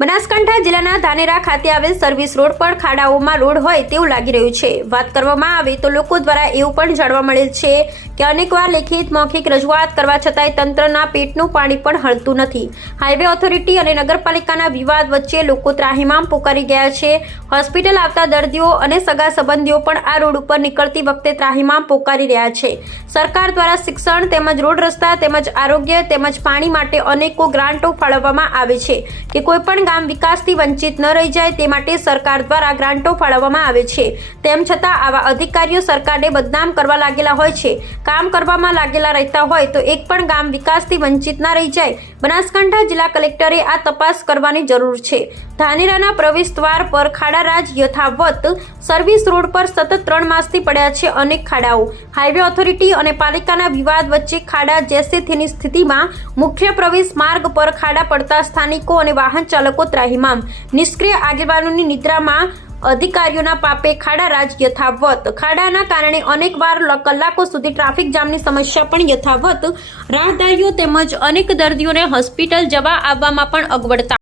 બનાસકાંઠા જિલ્લાના ધાનેરા ખાતે આવેલ સર્વિસ રોડ પર ખાડાઓમાં રોડ હોય તેવું લાગી રહ્યું છે। વાત કરવામાં આવે તો લોકો દ્વારા એવું પણ જાણવા મળેલ છે કે અનેકવાર લેખિત મૌખિક રજૂઆત કરવા છતાંય તંત્રના પેટનું પાણી પણ હળતું નથી। હાઈવે ઓથોરિટી અને નગરપાલિકાના વિવાદ વચ્ચે લોકો ત્રાહિમામ પોકારી ગયા છે। હોસ્પિટલ આવતા દર્દીઓ અને સગા સંબંધીઓ પણ આ રોડ ઉપર નીકળતી વખતે ત્રાહિમામ પોકારી રહ્યા છે। સરકાર દ્વારા શિક્ષણ તેમજ રોડ રસ્તા તેમજ આરોગ્ય તેમજ પાણી માટે અનેકો ગ્રાન્ટો ફાળવવામાં આવે છે કે કોઈ પણ ગામ વિકાસથી વંચિત ન રહી જાય તે માટે સરકાર દ્વારા ગ્રાન્ટો ફાળવવામાં આવે છે। તેમ છતાં આવા અધિકારીઓ સરકારને બદનામ કરવા લાગેલા હોય છે। કામ કરવામાં લાગેલા રહેતા હોય તો એક પણ ગામ વિકાસથી વંચિત ના રહી જાય। બનાસકાંઠા જિલ્લા કલેક્ટરે આ તપાસ કરવાની જરૂર છે। ધાનેરાના પ્રવેશ દ્વાર પર ખાડારાજ યથાવત। સર્વિસ રોડ પર સતત 3 માસથી પડ્યા છે અનેક ખાડાઓ। હાઈવે ઓથોરિટી અને પાલિકાના વિવાદ વચ્ચે ખાડા જેસે તેની સ્થિતિમાં મુખ્ય પ્રવેશ માર્ગ પર ખાડા પડતા સ્થાનિકો અને વાહન ચાલકો ત્રાહિમામ। નિષ્ક્રિય આગેવાનોની નિદ્રામાં અધિકારીઓના પાપે ખાડારાજ યથાવત। ખાડાના કારણે અનેકવાર કલાકો સુધી ટ્રાફિક જામની સમસ્યા પણ યથાવત। રાહદારીઓ તેમજ અનેક દર્દીઓને હોસ્પિટલ જવા આવવામાં પણ અગવડતા।